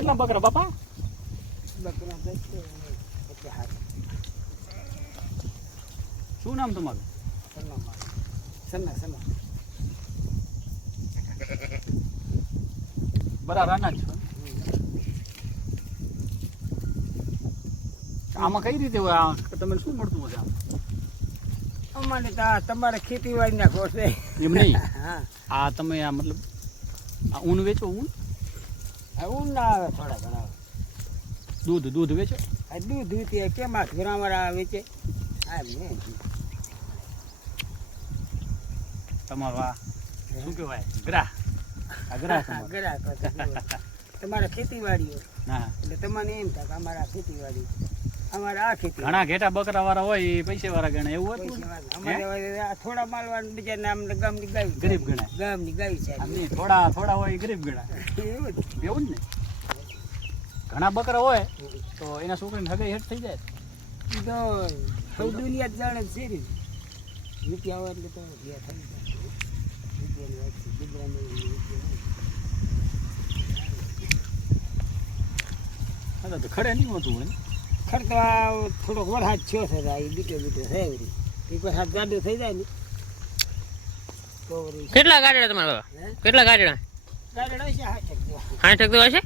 કેટલા બકરા બાપા. શું નામ તમારું સન્ના. જ છો આમાં કઈ રીતે હોય આ તમને શું મળતું હશે આમ અમારે તો તમારે ખેતીવાડી ના છે એમ નહીં હા આ તમે આ મતલબ આ ઊન વેચો ઊન ઊન ના આવે થોડા ઘણા દૂધ દૂધ વેચો? આ દૂધ વેચે કે કેમ આ ઘરાવાળા આવે છે? આ મેં તમારો આ શું કહેવાય? ગ્રાહ. આ ગ્રાહ તમારો. ગ્રાહક હતો, તમારે ખેતીવાડી હોય હા. એટલે તમને એમ થાય કે અમારા ખેતીવાડી અમારે આ ખેતી. ઘણા ઘેટા બકરા વાળા હોય એ પૈસે વાળા ગણે એવું હતું? અમારે થોડા માલવાળા બીજા નામ ગામની ગાય ગરીબ ગણાય. ગામની ગાય છે. અમને થોડા થોડા હોય એ ગરીબ ગણાય. એવું જ. એવું ને? ઘણા બકરા હોય તો એના છોકરીને હગાઈ હેઠ થઈ જાય. તો સૌ દુનિયા જાણે છે રૂપિયા હોય એટલે તો ભેગા થઈ જાય. રૂપિયા ખડે નહીં હોતું હોય. ને. ખર્ચ આ થોડોક વરસાદ થયો છે ભાઈ બીટો બીટો છે એક વરસાદ ગાડો થઈ જાય ને. તો કેટલા ગાડડા તમારા બાબા? કેટલા ગાડડા? ગાડો છે. સાઠ હશે?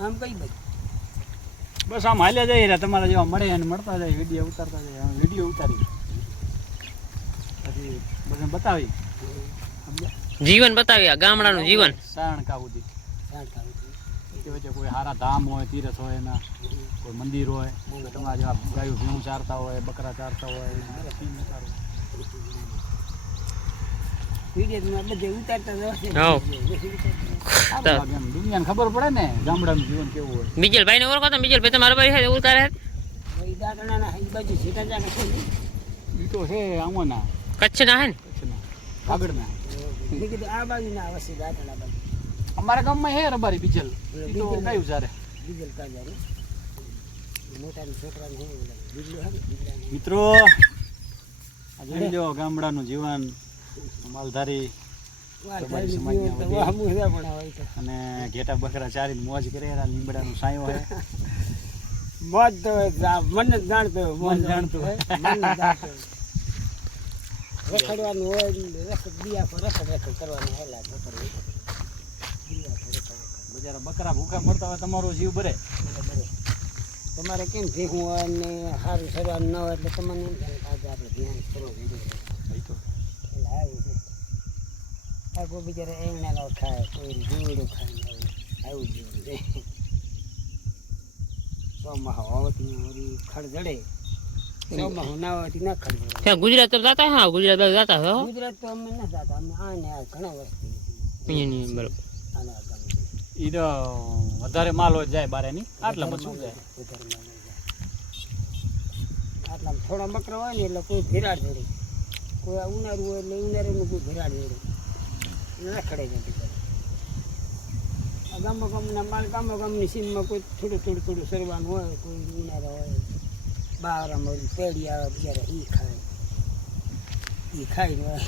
આમ કઈ ભાઈ? બસ આમ હાલ્યા જઈએ રહ્યા. તમારા જેવા મળે અને મળતા જાય વીડિયો ઉતારતા જાય. વીડિયો ઉતારી. પછી બધાને બતાવી? જીવન બતાવ્યા ગામડાનું જીવન. સાણકા સુધી. આવી વચ્ચે વચ્ચે કોઈ સારા ધામ હોય તીરથ હોય એના કોઈ મંદિર હોય તમારા જેવા ગાયું ભીણું ચારતા હોય બકરા ચારતા હોય. દુનિયાને ખબર પડે ને ગામડાનું જીવન કેવું હોય. બીજલ ભાઈ ને ઓળખો તો બીજલ ભાઈ તમારા ભાઈ છે ઉતારે છે? એ ને. એ તો છે આમાંના કચ્છ ના હે ને? કચ્છ ના આગળ ના આ બાજુ ના દાંતણા બાજુ. અમારા ગામમાં હે રબારી બીજલ. તો ચારે ઓલા બીજલું. મિત્રો જોઈ લો ગામડાનું જીવન માલધારી. અને ઘેટા બકરા ચારીને મોજ કરે લીમડાનું સાયો હે. મોજ તો મને જાણતો મન જાણતું. રખડવાનું હોય રખડ દિયા પર રખડ રખડ કરવાનું હેલા બપોર દિયા પર રખડ બજારા બકરા ભૂખા મળતા હોય તમારો જીવ ભરે. તમારે કેમ ભેગું હોય ને સારું સારું ન હોય એટલે તમને એમ થાય આજે આપણે ધ્યાન કરો જોઈએ ભાઈ તો. એટલે આવી છે આ કોઈ બિચારા એવણા ખાય કોઈ જીવડું ખાય ને આવું આવું જેવું છે. સોમાં હોવાથી વળી ખડગડે ના હોવાથી ના ખડજડે ગુજરાત તો જતા હા ગુજરાત જતા હો. ગુજરાત તો અમે ના જતા અમે આને આ ઘણા વર્ષથી બરોબર. ઈ તો વધારે માલ હોય જાય બારે ની, આટલા પછી શું જાય. આટલામાં થોડા બકરા હોય ને એટલે કોઈ ભેરાડ જોડે કોઈ ઉનાળું હોય એટલે ઉનાળાનું કોઈ ભેરાડ જોડે રખડે આ ગામો ગામના માલ ગામો ગામની સીમમાં કોઈ થોડું થોડું થોડું સરવાનું હોય, કોઈ ઉનાળા હોય. બારામાં પેડી આવે બિચારા એ ખાય. એ ખાઈને હોય